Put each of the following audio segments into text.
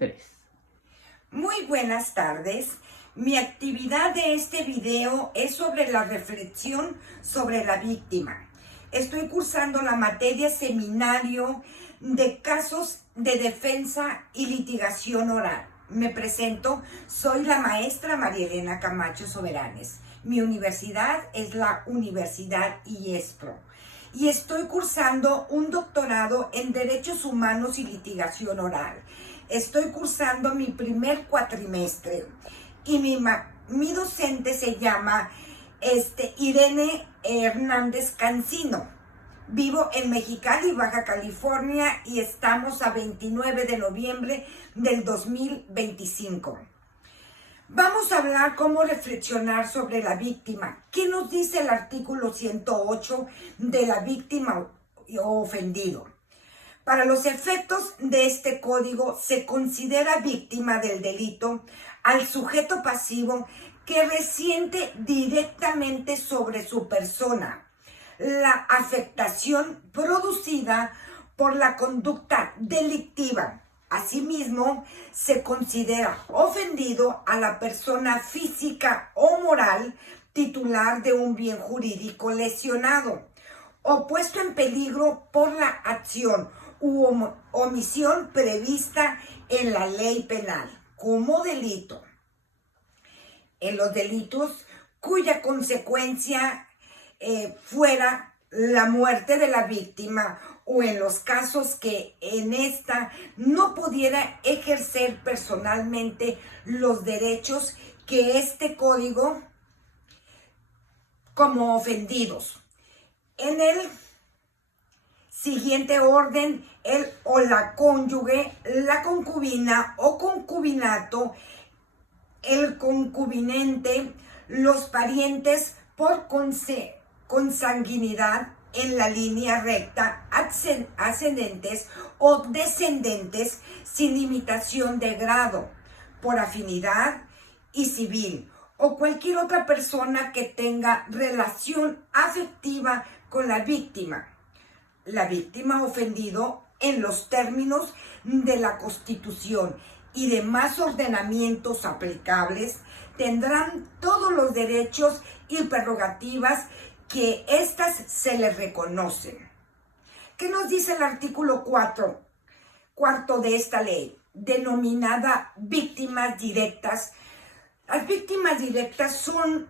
3. Muy buenas tardes. Mi actividad de este video es sobre la reflexión sobre la víctima. Estoy cursando la materia seminario de casos de defensa y litigación oral. Me presento, soy la maestra María Elena Camacho Soberanes. Mi universidad es la Universidad IESPRO y estoy cursando un doctorado en Derechos Humanos y Litigación Oral. Estoy cursando mi primer cuatrimestre y mi docente se llama Irene Hernández Cancino. Vivo en Mexicali, Baja California, y estamos a 29 de noviembre del 2025. Vamos a hablar cómo reflexionar sobre la víctima. ¿Qué nos dice el artículo 108 de la víctima o ofendido? Para los efectos de este código, se considera víctima del delito al sujeto pasivo que resiente directamente sobre su persona la afectación producida por la conducta delictiva. Asimismo, se considera ofendido a la persona física o moral titular de un bien jurídico lesionado o puesto en peligro por la acción u omisión prevista en la ley penal como delito. En los delitos cuya consecuencia fuera la muerte de la víctima, o en los casos que en esta no pudiera ejercer personalmente los derechos que este código como ofendidos. En el siguiente orden, el o la cónyuge, la concubina o concubinato, el concubinente, los parientes por consanguinidad en la línea recta, ascendentes o descendentes sin limitación de grado, por afinidad y civil, o cualquier otra persona que tenga relación afectiva con la víctima ofendido en los términos de la Constitución y demás ordenamientos aplicables, tendrán todos los derechos y prerrogativas que éstas se les reconocen. ¿Qué nos dice el artículo cuarto de esta ley, denominada víctimas directas? Las víctimas directas son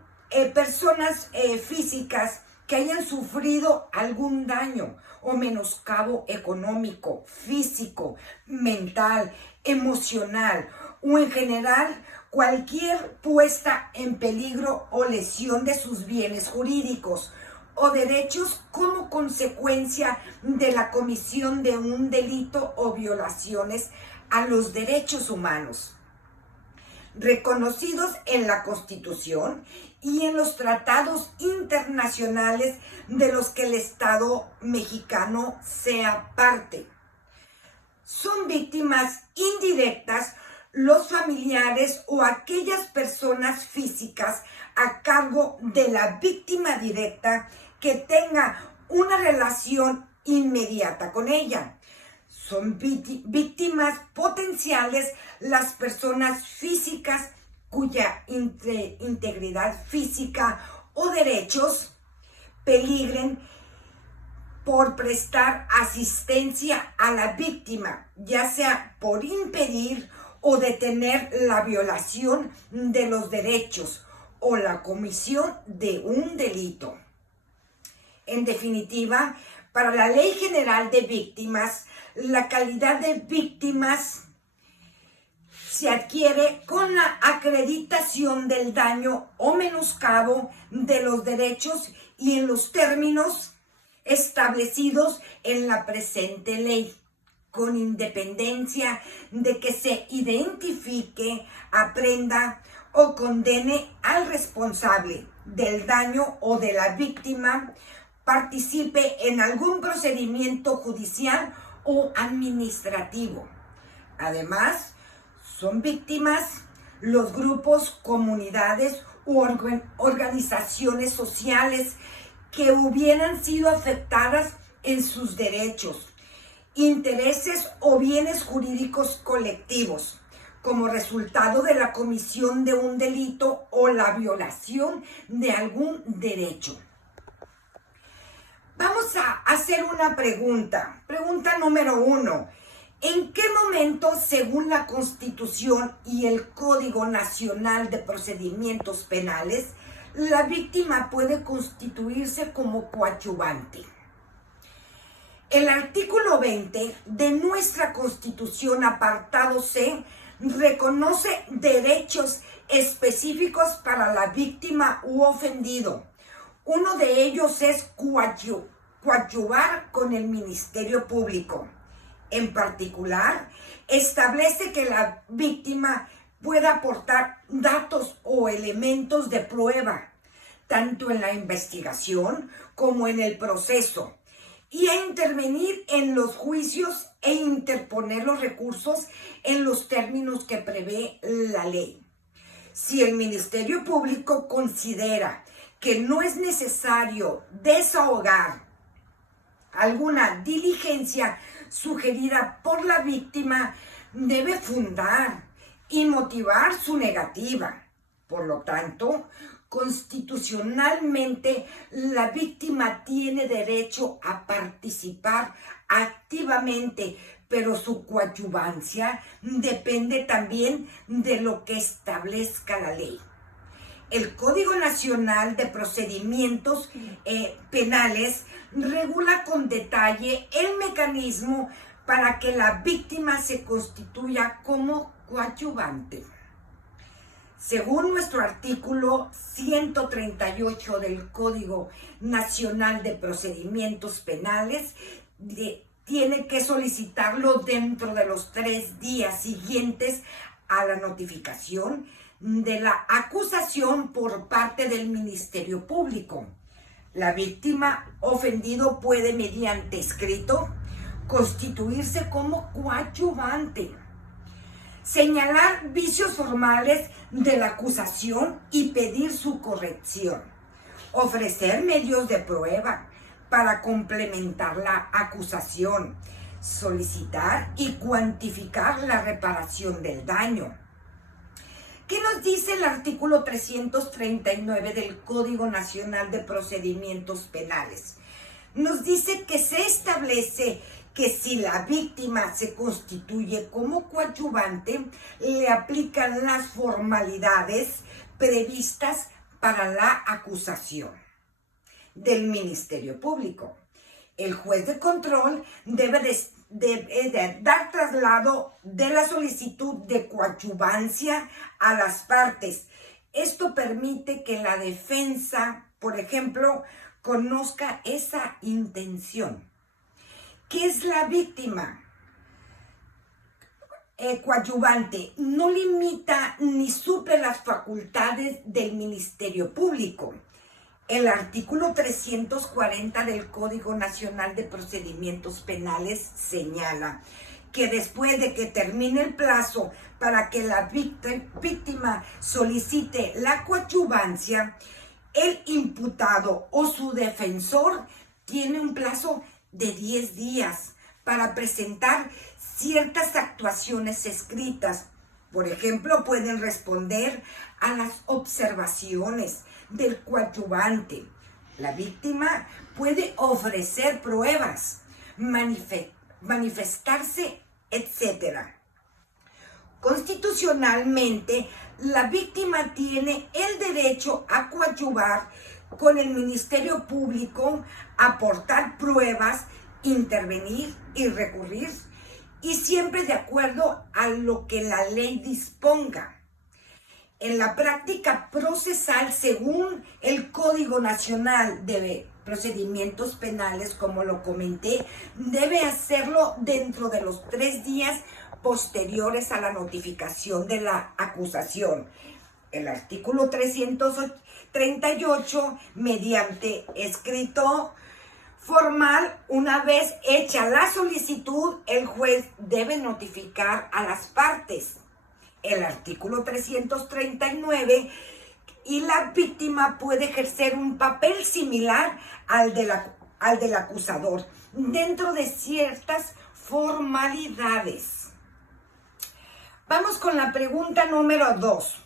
personas físicas que hayan sufrido algún daño o menoscabo económico, físico, mental, emocional o en general cualquier puesta en peligro o lesión de sus bienes jurídicos o derechos como consecuencia de la comisión de un delito o violaciones a los derechos humanos reconocidos en la Constitución y en los tratados internacionales de los que el Estado mexicano sea parte. Son víctimas indirectas los familiares o aquellas personas físicas a cargo de la víctima directa que tenga una relación inmediata con ella. Son víctimas potenciales las personas físicas cuya integridad física o derechos peligren por prestar asistencia a la víctima, ya sea por impedir o detener la violación de los derechos o la comisión de un delito. En definitiva, para la Ley General de Víctimas, la calidad de víctimas se adquiere con la acreditación del daño o menoscabo de los derechos y en los términos establecidos en la presente ley, con independencia de que se identifique, aprenda o condene al responsable del daño o de la víctima, participe en algún procedimiento judicial o administrativo. Además, son víctimas los grupos, comunidades u organizaciones sociales que hubieran sido afectadas en sus derechos intereses o bienes jurídicos colectivos como resultado de la comisión de un delito o la violación de algún derecho. Vamos a hacer una pregunta. Pregunta número 1. ¿En qué momento, según la Constitución y el Código Nacional de Procedimientos Penales, la víctima puede constituirse como coadyuvante? El artículo 20 de nuestra Constitución, apartado C, reconoce derechos específicos para la víctima u ofendido. Uno de ellos es coadyuvar con el Ministerio Público. En particular, establece que la víctima pueda aportar datos o elementos de prueba, tanto en la investigación como en el proceso, y a intervenir en los juicios e interponer los recursos en los términos que prevé la ley. Si el Ministerio Público considera que no es necesario desahogar alguna diligencia sugerida por la víctima, debe fundar y motivar su negativa. Por lo tanto, constitucionalmente, la víctima tiene derecho a participar activamente, pero su coadyuvancia depende también de lo que establezca la ley. El Código Nacional de Procedimientos Penales regula con detalle el mecanismo para que la víctima se constituya como coadyuvante. Según nuestro artículo 138 del Código Nacional de Procedimientos Penales, tiene que solicitarlo dentro de los 3 días siguientes a la notificación de la acusación por parte del Ministerio Público. La víctima ofendido puede, mediante escrito, constituirse como coadyuvante, señalar vicios formales de la acusación y pedir su corrección, ofrecer medios de prueba para complementar la acusación, solicitar y cuantificar la reparación del daño. ¿Qué nos dice el artículo 339 del Código Nacional de Procedimientos Penales? Nos dice que se establece que si la víctima se constituye como coadyuvante, le aplican las formalidades previstas para la acusación del Ministerio Público. El juez de control debe dar traslado de la solicitud de coadyuvancia a las partes. Esto permite que la defensa, por ejemplo, conozca esa intención. ¿Qué es la víctima? Coadyuvante no limita ni suple las facultades del Ministerio Público. El artículo 340 del Código Nacional de Procedimientos Penales señala que después de que termine el plazo para que la víctima solicite la coadyuvancia, el imputado o su defensor tiene un plazo de 10 días para presentar ciertas actuaciones escritas. Por ejemplo, pueden responder a las observaciones del coadyuvante. La víctima puede ofrecer pruebas, manifestarse, etc. Constitucionalmente, la víctima tiene el derecho a coadyuvar con el Ministerio Público, aportar pruebas, intervenir y recurrir, y siempre de acuerdo a lo que la ley disponga. En la práctica procesal, según el Código Nacional de Procedimientos Penales, como lo comenté, debe hacerlo dentro de los 3 días posteriores a la notificación de la acusación. El artículo 338, mediante escrito formal, una vez hecha la solicitud, el juez debe notificar a las partes. El artículo 339, y la víctima puede ejercer un papel similar al del acusador, dentro de ciertas formalidades. Vamos con la pregunta número 2.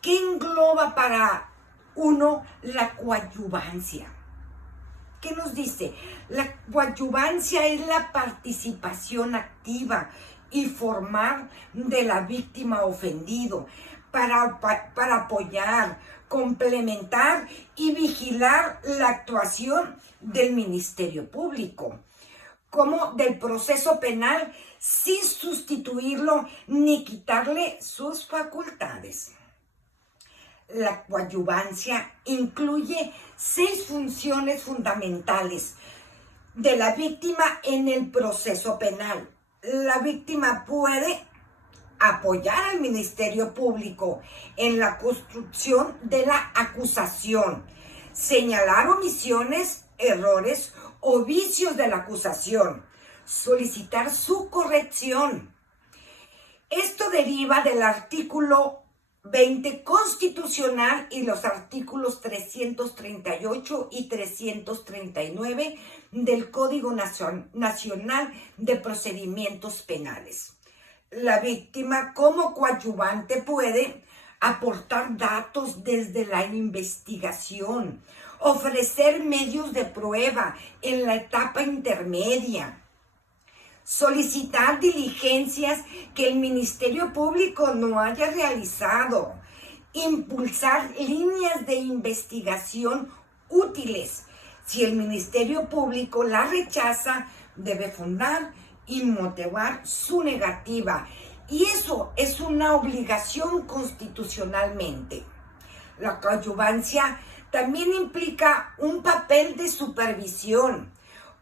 ¿Qué engloba para uno la coadyuvancia? ¿Qué nos dice? La coadyuvancia es la participación activa y formal de la víctima ofendido para apoyar, complementar y vigilar la actuación del Ministerio Público, como del proceso penal, sin sustituirlo ni quitarle sus facultades. La coadyuvancia incluye 6 funciones fundamentales de la víctima en el proceso penal. La víctima puede apoyar al Ministerio Público en la construcción de la acusación, señalar omisiones, errores o vicios de la acusación, solicitar su corrección. Esto deriva del artículo 20 constitucional y los artículos 338 y 339 del Código Nacional de Procedimientos Penales. La víctima como coadyuvante puede aportar datos desde la investigación, ofrecer medios de prueba en la etapa intermedia, solicitar diligencias que el Ministerio Público no haya realizado, impulsar líneas de investigación útiles. Si el Ministerio Público la rechaza, debe fundar y motivar su negativa. Y eso es una obligación constitucionalmente. La coadyuvancia también implica un papel de supervisión.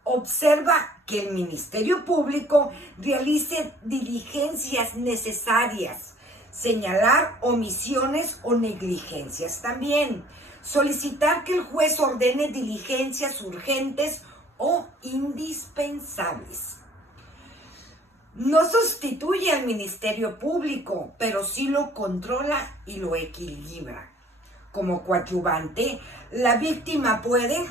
Observa que el Ministerio Público realice diligencias necesarias, señalar omisiones o negligencias también, solicitar que el juez ordene diligencias urgentes o indispensables. No sustituye al Ministerio Público, pero sí lo controla y lo equilibra. Como coadyuvante, la víctima puede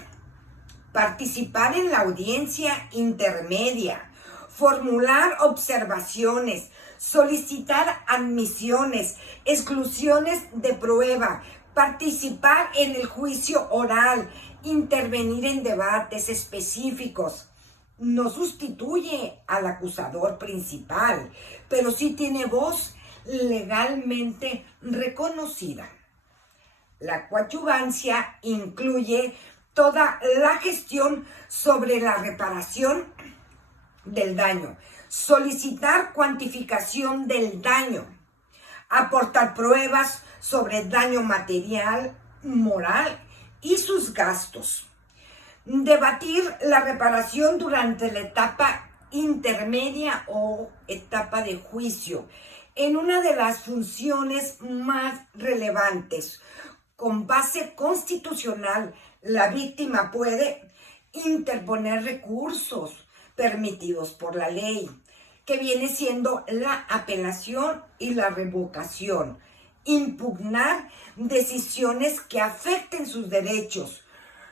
participar en la audiencia intermedia, formular observaciones, solicitar admisiones, exclusiones de prueba, participar en el juicio oral, intervenir en debates específicos. No sustituye al acusador principal, pero sí tiene voz legalmente reconocida. La coadyuvancia incluye toda la gestión sobre la reparación del daño, solicitar cuantificación del daño, aportar pruebas sobre daño material, moral y sus gastos, debatir la reparación durante la etapa intermedia o etapa de juicio, en una de las funciones más relevantes. Con base constitucional, la víctima puede interponer recursos permitidos por la ley, que viene siendo la apelación y la revocación, impugnar decisiones que afecten sus derechos,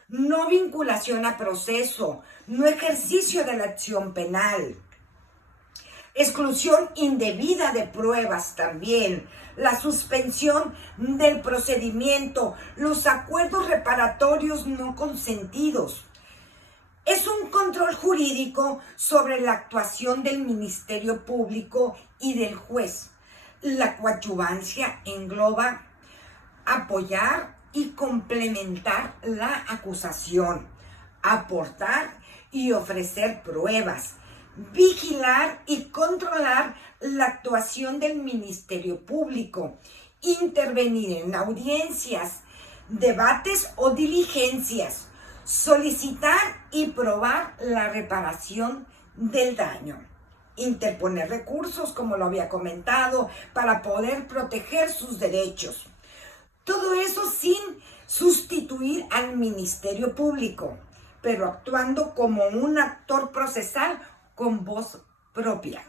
no vinculación a proceso, no ejercicio de la acción penal, exclusión indebida de pruebas también, la suspensión del procedimiento, los acuerdos reparatorios no consentidos. Es un control jurídico sobre la actuación del Ministerio Público y del juez. La coadyuvancia engloba apoyar y complementar la acusación, aportar y ofrecer pruebas, vigilar y controlar la actuación del Ministerio Público, intervenir en audiencias, debates o diligencias, solicitar y probar la reparación del daño, interponer recursos, como lo había comentado, para poder proteger sus derechos. Todo eso sin sustituir al Ministerio Público, pero actuando como un actor procesal con voz propia.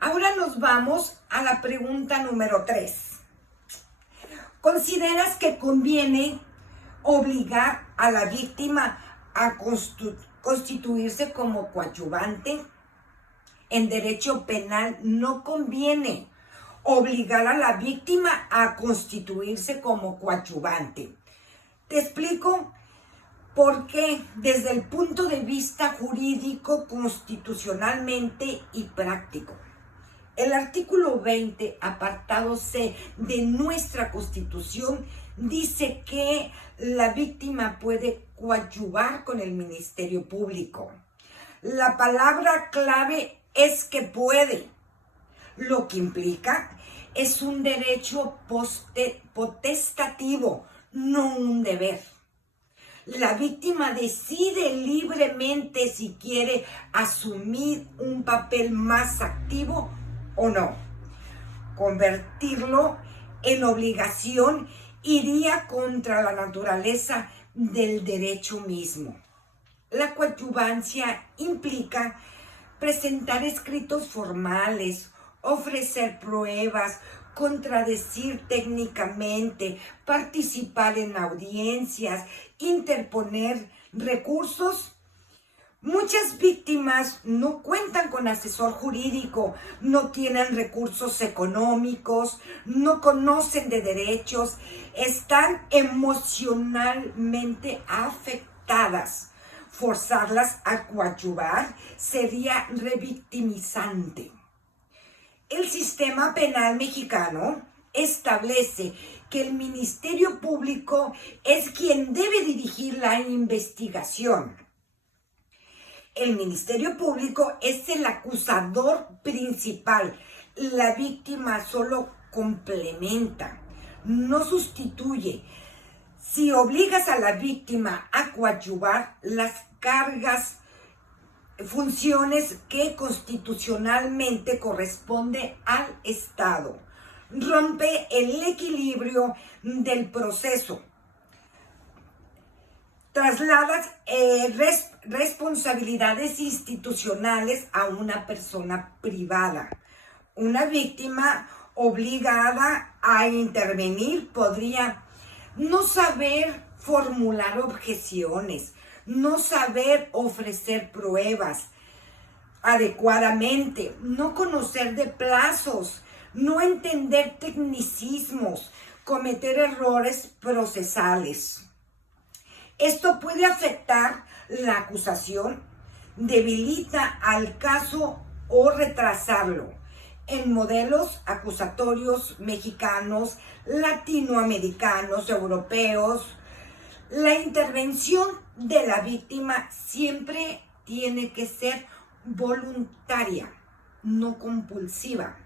Ahora nos vamos a la pregunta número 3. ¿Consideras que conviene obligar a la víctima a constituirse como coadyuvante. En derecho penal no conviene obligar a la víctima a constituirse como coadyuvante. Te explico por qué desde el punto de vista jurídico, constitucionalmente y práctico. El artículo 20, apartado C de nuestra Constitución, dice que la víctima puede coadyuvar con el Ministerio Público. La palabra clave es que puede, lo que implica es un derecho potestativo, no un deber. La víctima decide libremente si quiere asumir un papel más activo o no. Convertirlo en obligación iría contra la naturaleza del derecho mismo. La coadyuvancia implica presentar escritos formales, ofrecer pruebas, contradecir técnicamente, participar en audiencias, interponer recursos. Muchas víctimas no cuentan con asesor jurídico, no tienen recursos económicos, no conocen de derechos, están emocionalmente afectadas. Forzarlas a coadyuvar sería revictimizante. El sistema penal mexicano establece que el Ministerio Público es quien debe dirigir la investigación. El Ministerio Público es el acusador principal. La víctima solo complementa, no sustituye. Si obligas a la víctima a coadyuvar, las cargas, funciones que constitucionalmente corresponde al Estado, rompe el equilibrio del proceso. Trasladas responsabilidades institucionales a una persona privada. Una víctima obligada a intervenir podría no saber formular objeciones, no saber ofrecer pruebas adecuadamente, no conocer de plazos, no entender tecnicismos, cometer errores procesales. Esto puede afectar la acusación, debilita al caso o retrasarlo. En modelos acusatorios mexicanos, latinoamericanos, europeos, la intervención de la víctima siempre tiene que ser voluntaria, no compulsiva.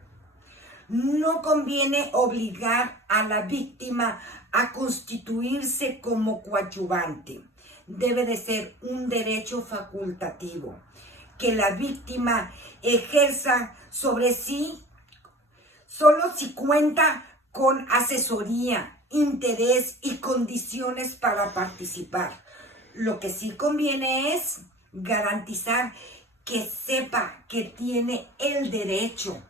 No conviene obligar a la víctima a constituirse como coadyuvante. Debe de ser un derecho facultativo que la víctima ejerza sobre sí solo si cuenta con asesoría, interés y condiciones para participar. Lo que sí conviene es garantizar que sepa que tiene el derecho,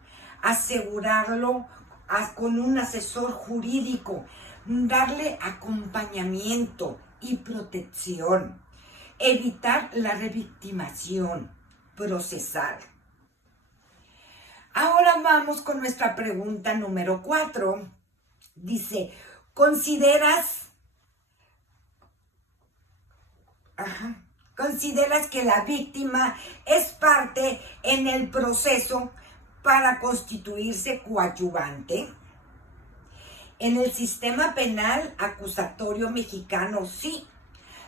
asegurarlo con un asesor jurídico, darle acompañamiento y protección, evitar la revictimación procesal. Ahora vamos con nuestra pregunta número 4. Dice, ¿consideras que la víctima es parte en el proceso para constituirse coadyuvante? En el sistema penal acusatorio mexicano, sí,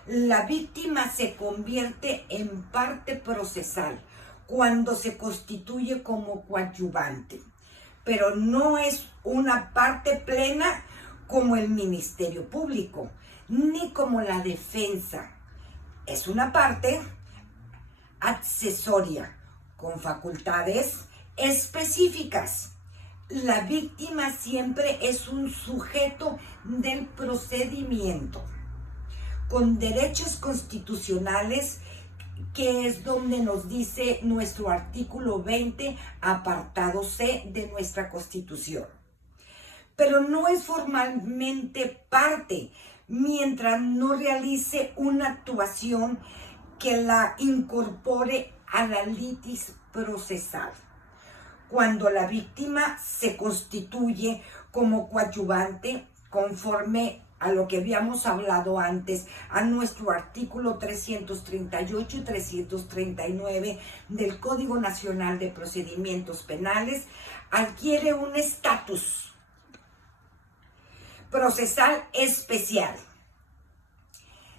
la víctima se convierte en parte procesal cuando se constituye como coadyuvante, pero no es una parte plena como el Ministerio Público, ni como la defensa. Es una parte accesoria, con facultades específicas. La víctima siempre es un sujeto del procedimiento, con derechos constitucionales, que es donde nos dice nuestro artículo 20, apartado C de nuestra Constitución. Pero no es formalmente parte mientras no realice una actuación que la incorpore a la litis procesal, cuando la víctima se constituye como coadyuvante conforme a lo que habíamos hablado antes, a nuestro artículo 338 y 339 del Código Nacional de Procedimientos Penales, adquiere un estatus procesal especial.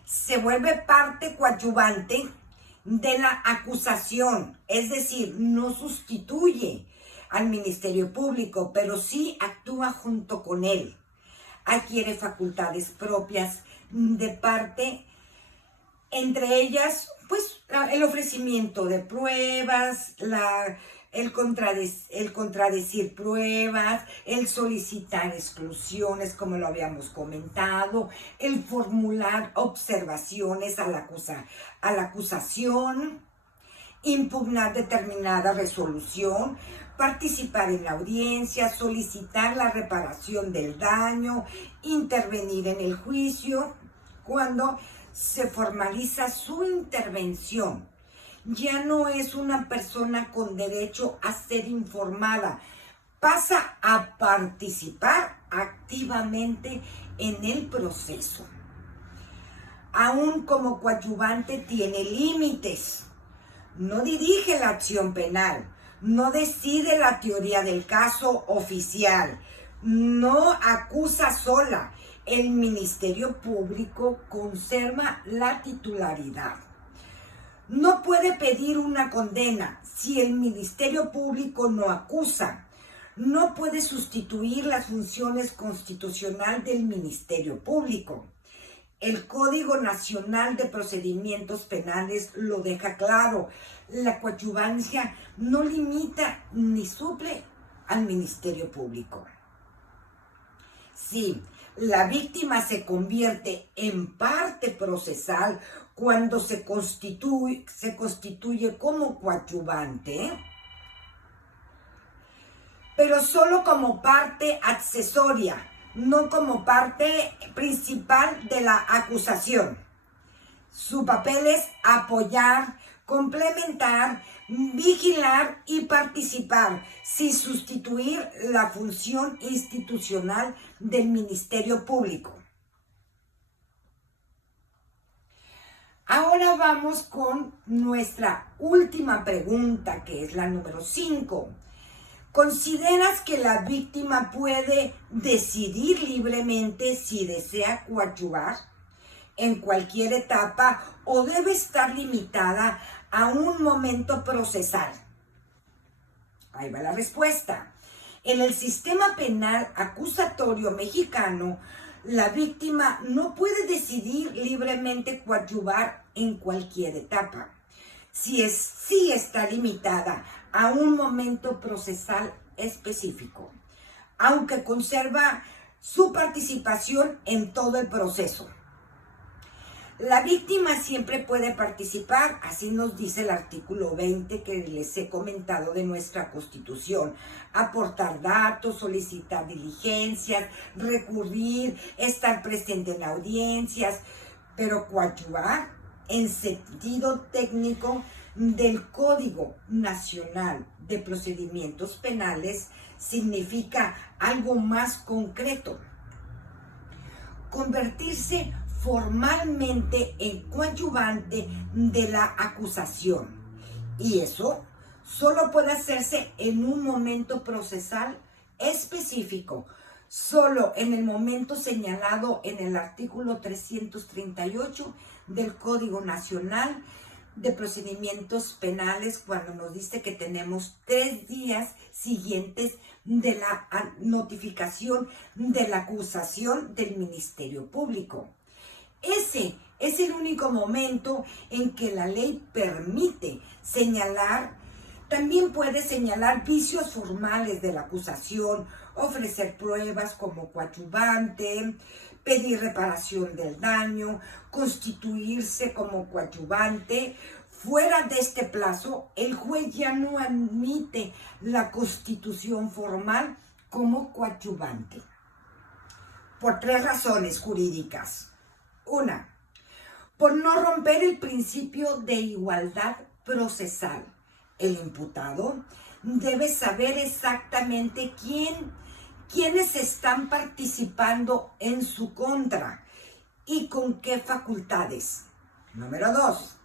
Se vuelve parte coadyuvante de la acusación, es decir, no sustituye al Ministerio Público, pero sí actúa junto con él. Adquiere facultades propias de parte, entre ellas, pues, el ofrecimiento de pruebas, el contradecir pruebas, el solicitar exclusiones, como lo habíamos comentado, el formular observaciones a la acusación, impugnar determinada resolución, participar en la audiencia, solicitar la reparación del daño, intervenir en el juicio. Cuando se formaliza su intervención, ya no es una persona con derecho a ser informada, pasa a participar activamente en el proceso. Aún como coadyuvante tiene límites. No dirige la acción penal, no decide la teoría del caso oficial, no acusa sola. El Ministerio Público conserva la titularidad. No puede pedir una condena si el Ministerio Público no acusa. No puede sustituir las funciones constitucionales del Ministerio Público. El Código Nacional de Procedimientos Penales lo deja claro. La coadyuvancia no limita ni suple al Ministerio Público. Sí, la víctima se convierte en parte procesal cuando se constituye como coadyuvante, pero solo como parte accesoria, no como parte principal de la acusación. Su papel es apoyar, complementar, vigilar y participar, sin sustituir la función institucional del Ministerio Público. Ahora vamos con nuestra última pregunta, que es la número 5. ¿Consideras que la víctima puede decidir libremente si desea coadyuvar en cualquier etapa o debe estar limitada a un momento procesal? Ahí va la respuesta. En el sistema penal acusatorio mexicano, la víctima no puede decidir libremente coadyuvar en cualquier etapa. Sí está limitada a un momento procesal específico, aunque conserva su participación en todo el proceso. La víctima siempre puede participar, así nos dice el artículo 20 que les he comentado de nuestra Constitución: aportar datos, solicitar diligencias, recurrir, estar presente en audiencias, pero coadyuvar en sentido técnico del Código Nacional de Procedimientos Penales significa algo más concreto: convertirse formalmente en coadyuvante de la acusación. Y eso solo puede hacerse en un momento procesal específico, solo en el momento señalado en el artículo 338 del Código Nacional de Procedimientos Penales, cuando nos dice que tenemos 3 días siguientes de la notificación de la acusación del Ministerio Público. Ese es el único momento en que la ley permite señalar. También puede señalar vicios formales de la acusación, ofrecer pruebas como coadyuvante, pedir reparación del daño, constituirse como coadyuvante. Fuera de este plazo, el juez ya no admite la constitución formal como coadyuvante, por 3 razones jurídicas. Una, por no romper el principio de igualdad procesal. El imputado debe saber exactamente quiénes están participando en su contra y con qué facultades. Número 2.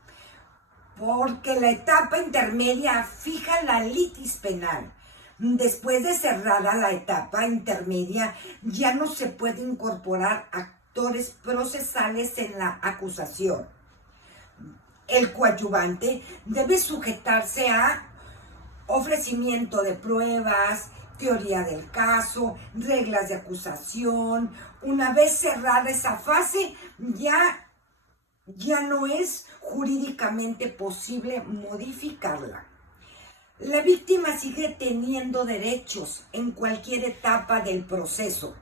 Porque la etapa intermedia fija la litis penal. Después de cerrada la etapa intermedia, ya no se puede incorporar actores procesales en la acusación. El coadyuvante debe sujetarse a ofrecimiento de pruebas, teoría del caso, reglas de acusación. Una vez cerrada esa fase, ya no es jurídicamente posible modificarla. La víctima sigue teniendo derechos en cualquier etapa del proceso.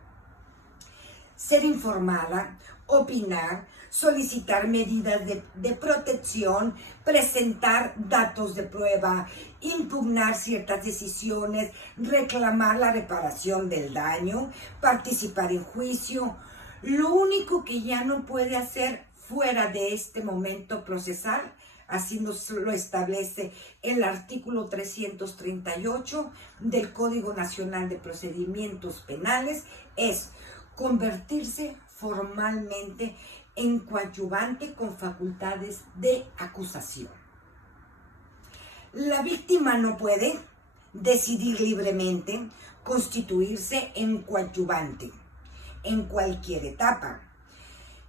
Ser informada, opinar, solicitar medidas de protección, presentar datos de prueba, impugnar ciertas decisiones, reclamar la reparación del daño, participar en juicio. Lo único que ya no puede hacer fuera de este momento procesal, así nos lo establece el artículo 338 del Código Nacional de Procedimientos Penales, es convertirse formalmente en coadyuvante con facultades de acusación. La víctima no puede decidir libremente constituirse en coadyuvante en cualquier etapa.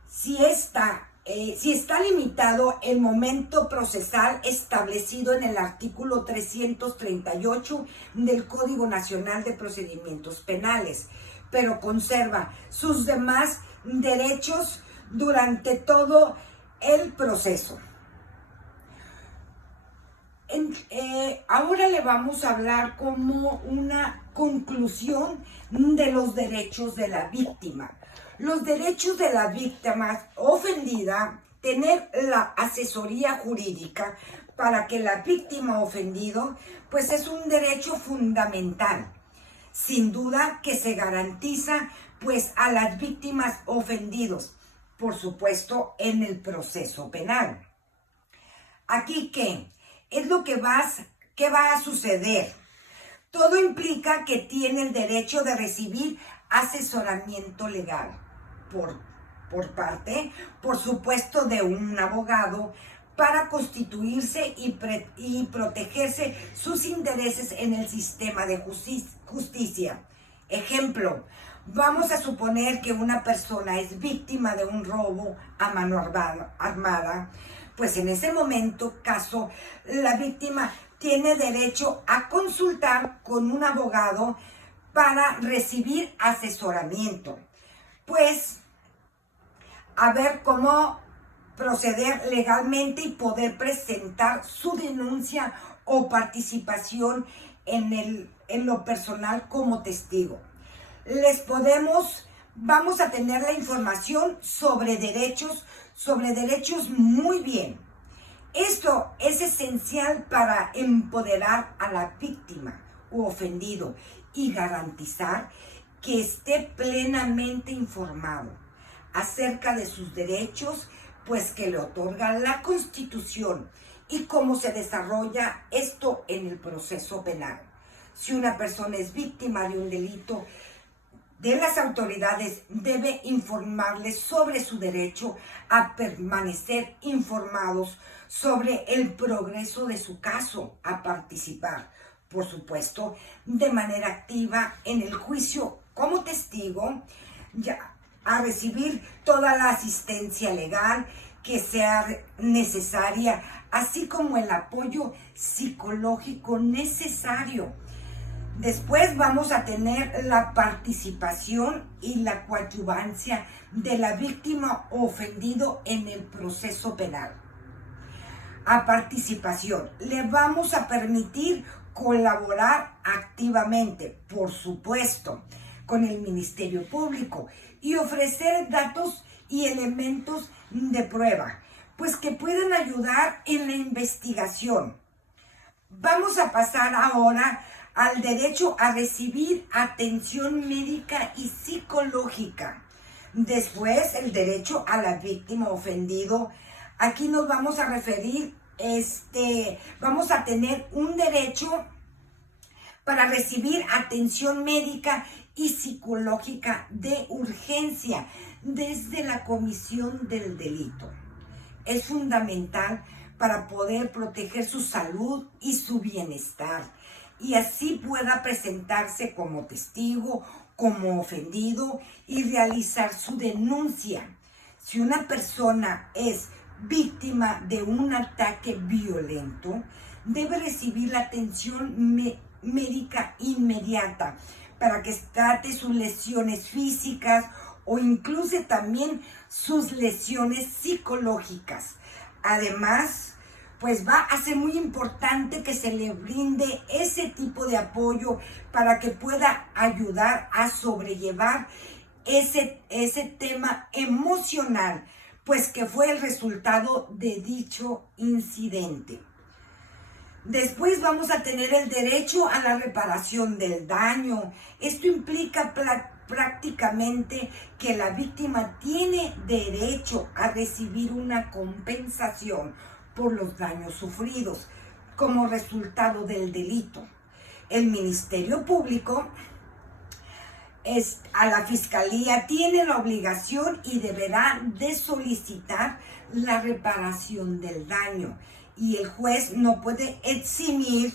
Si está limitado el momento procesal establecido en el artículo 338 del Código Nacional de Procedimientos Penales, pero conserva sus demás derechos durante todo el proceso. Ahora le vamos a hablar como una conclusión de los derechos de la víctima. Los derechos de la víctima ofendida, tener la asesoría jurídica para que la víctima ofendido, pues es un derecho fundamental. Sin duda que se garantiza pues a las víctimas ofendidos, por supuesto en el proceso penal. Aquí, ¿qué es lo que va a suceder? Todo implica que tiene el derecho de recibir asesoramiento legal por parte, por supuesto, de un abogado para constituirse y protegerse sus intereses en el sistema de justicia. Ejemplo, vamos a suponer que una persona es víctima de un robo a mano armada, pues en ese caso, la víctima tiene derecho a consultar con un abogado para recibir asesoramiento, pues a ver cómo proceder legalmente y poder presentar su denuncia o participación en lo personal como testigo. Vamos a tener la información sobre derechos muy bien. Esto es esencial para empoderar a la víctima u ofendido y garantizar que esté plenamente informado acerca de sus derechos, pues que le otorga la Constitución y cómo se desarrolla esto en el proceso penal. Si una persona es víctima de un delito, de las autoridades debe informarles sobre su derecho a permanecer informados sobre el progreso de su caso, a participar, por supuesto, de manera activa en el juicio como testigo, a recibir toda la asistencia legal que sea necesaria, así como el apoyo psicológico necesario. Después vamos a tener la participación y la coadyuvancia de la víctima o ofendido en el proceso penal. A participación, le vamos a permitir colaborar activamente, por supuesto, con el Ministerio Público y ofrecer datos y elementos de prueba, pues que puedan ayudar en la investigación. Vamos a pasar ahora al derecho a recibir atención médica y psicológica. Después, el derecho a la víctima ofendido Aquí nos vamos a referir, vamos a tener un derecho para recibir atención médica y psicológica de urgencia desde la comisión del delito. Es fundamental para poder proteger su salud y su bienestar, y así pueda presentarse como testigo, como ofendido y realizar su denuncia. Si una persona es víctima de un ataque violento, debe recibir la atención médica inmediata para que trate sus lesiones físicas o incluso también sus lesiones psicológicas. Además, pues va a ser muy importante que se le brinde ese tipo de apoyo para que pueda ayudar a sobrellevar ese tema emocional, pues que fue el resultado de dicho incidente. Después vamos a tener el derecho a la reparación del daño. Esto implica prácticamente que la víctima tiene derecho a recibir una compensación por los daños sufridos como resultado del delito. El Ministerio Público a la Fiscalía tiene la obligación y deberá de solicitar la reparación del daño, y el juez no puede eximir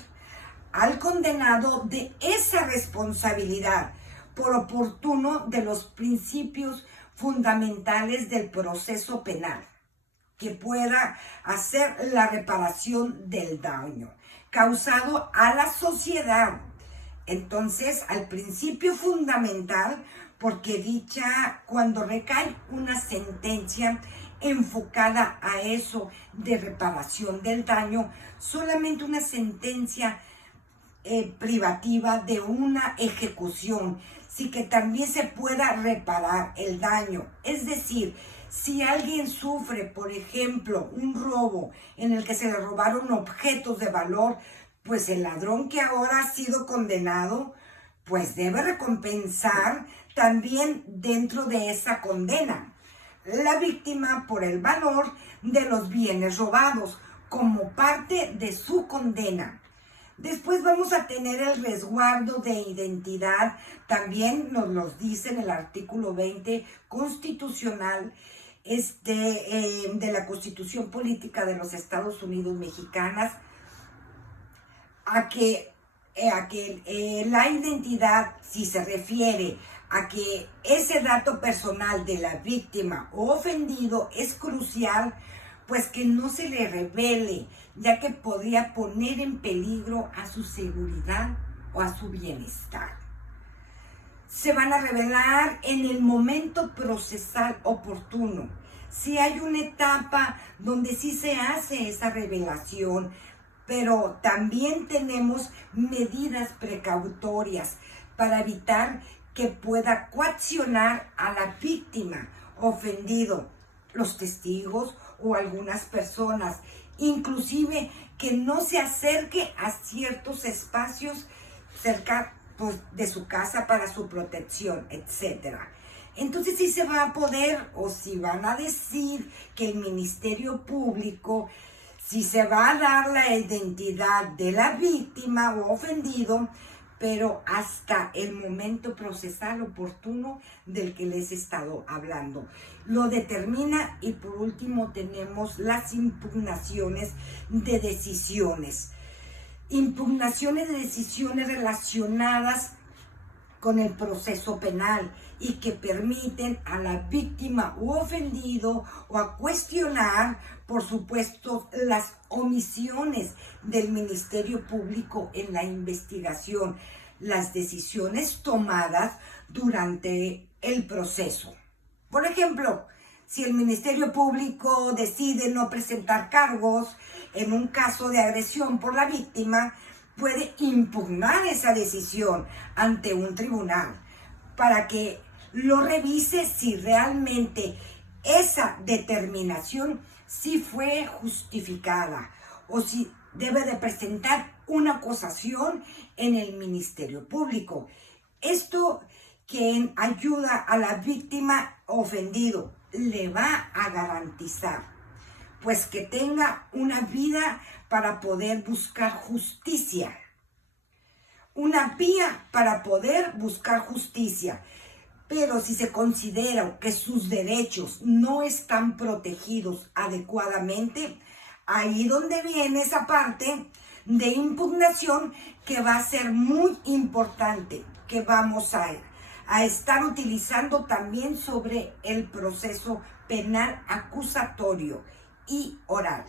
al condenado de esa responsabilidad por oportuno de los principios fundamentales del proceso penal, que pueda hacer la reparación del daño causado a la sociedad. Entonces, al principio fundamental, porque cuando recae una sentencia enfocada a eso de reparación del daño, solamente una sentencia privativa de una ejecución, sí que también se pueda reparar el daño. Es decir, si alguien sufre, por ejemplo, un robo en el que se le robaron objetos de valor, pues el ladrón que ahora ha sido condenado, pues debe recompensar también dentro de esa condena la víctima por el valor de los bienes robados como parte de su condena. Después vamos a tener el resguardo de identidad, también nos lo dice en el artículo 20 constitucional de la Constitución Política de los Estados Unidos Mexicanas, a que la identidad, si se refiere a que ese dato personal de la víctima o ofendido es crucial, pues que no se le revele, ya que podría poner en peligro a su seguridad o a su bienestar. Se van a revelar en el momento procesal oportuno. Si hay una etapa donde sí se hace esa revelación, pero también tenemos medidas precautorias para evitar que pueda coaccionar a la víctima ofendido, los testigos o algunas personas, inclusive que no se acerque a ciertos espacios cerca de su casa para su protección, etc. Entonces sí se va a poder, o si van a decir que el Ministerio Público, si se va a dar la identidad de la víctima o ofendido, pero hasta el momento procesal oportuno del que les he estado hablando. Lo determina. Y por último tenemos las impugnaciones de decisiones. Impugnaciones de decisiones relacionadas con el proceso penal y que permiten a la víctima u ofendido o a cuestionar, por supuesto, las omisiones del Ministerio Público en la investigación, las decisiones tomadas durante el proceso. Por ejemplo, si el Ministerio Público decide no presentar cargos en un caso de agresión por la víctima, puede impugnar esa decisión ante un tribunal para que lo revise si realmente esa determinación sí fue justificada o si debe de presentar una acusación en el Ministerio Público. Esto que ayuda a la víctima ofendido le va a garantizar pues que tenga una vida para poder buscar justicia. Una vía para poder buscar justicia. Pero si se considera que sus derechos no están protegidos adecuadamente, ahí donde viene esa parte de impugnación que va a ser muy importante, que vamos a estar utilizando también sobre el proceso penal acusatorio y oral.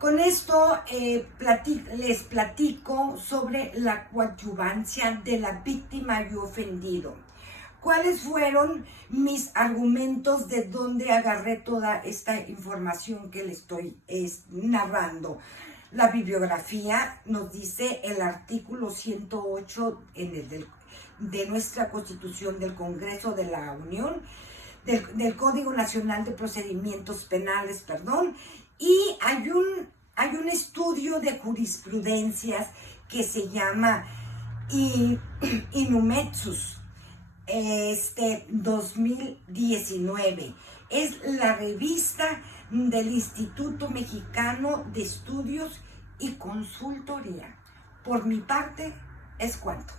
Con esto les platico sobre la coadyuvancia de la víctima y ofendido. ¿Cuáles fueron mis argumentos de dónde agarré toda esta información que les estoy narrando? La bibliografía nos dice el artículo 108 de nuestra Constitución del Congreso de la Unión, del Código Nacional de Procedimientos Penales, y hay un estudio de jurisprudencias que se llama Inumetsus 2019. Es la revista del Instituto Mexicano de Estudios y Consultoría. Por mi parte, es cuanto.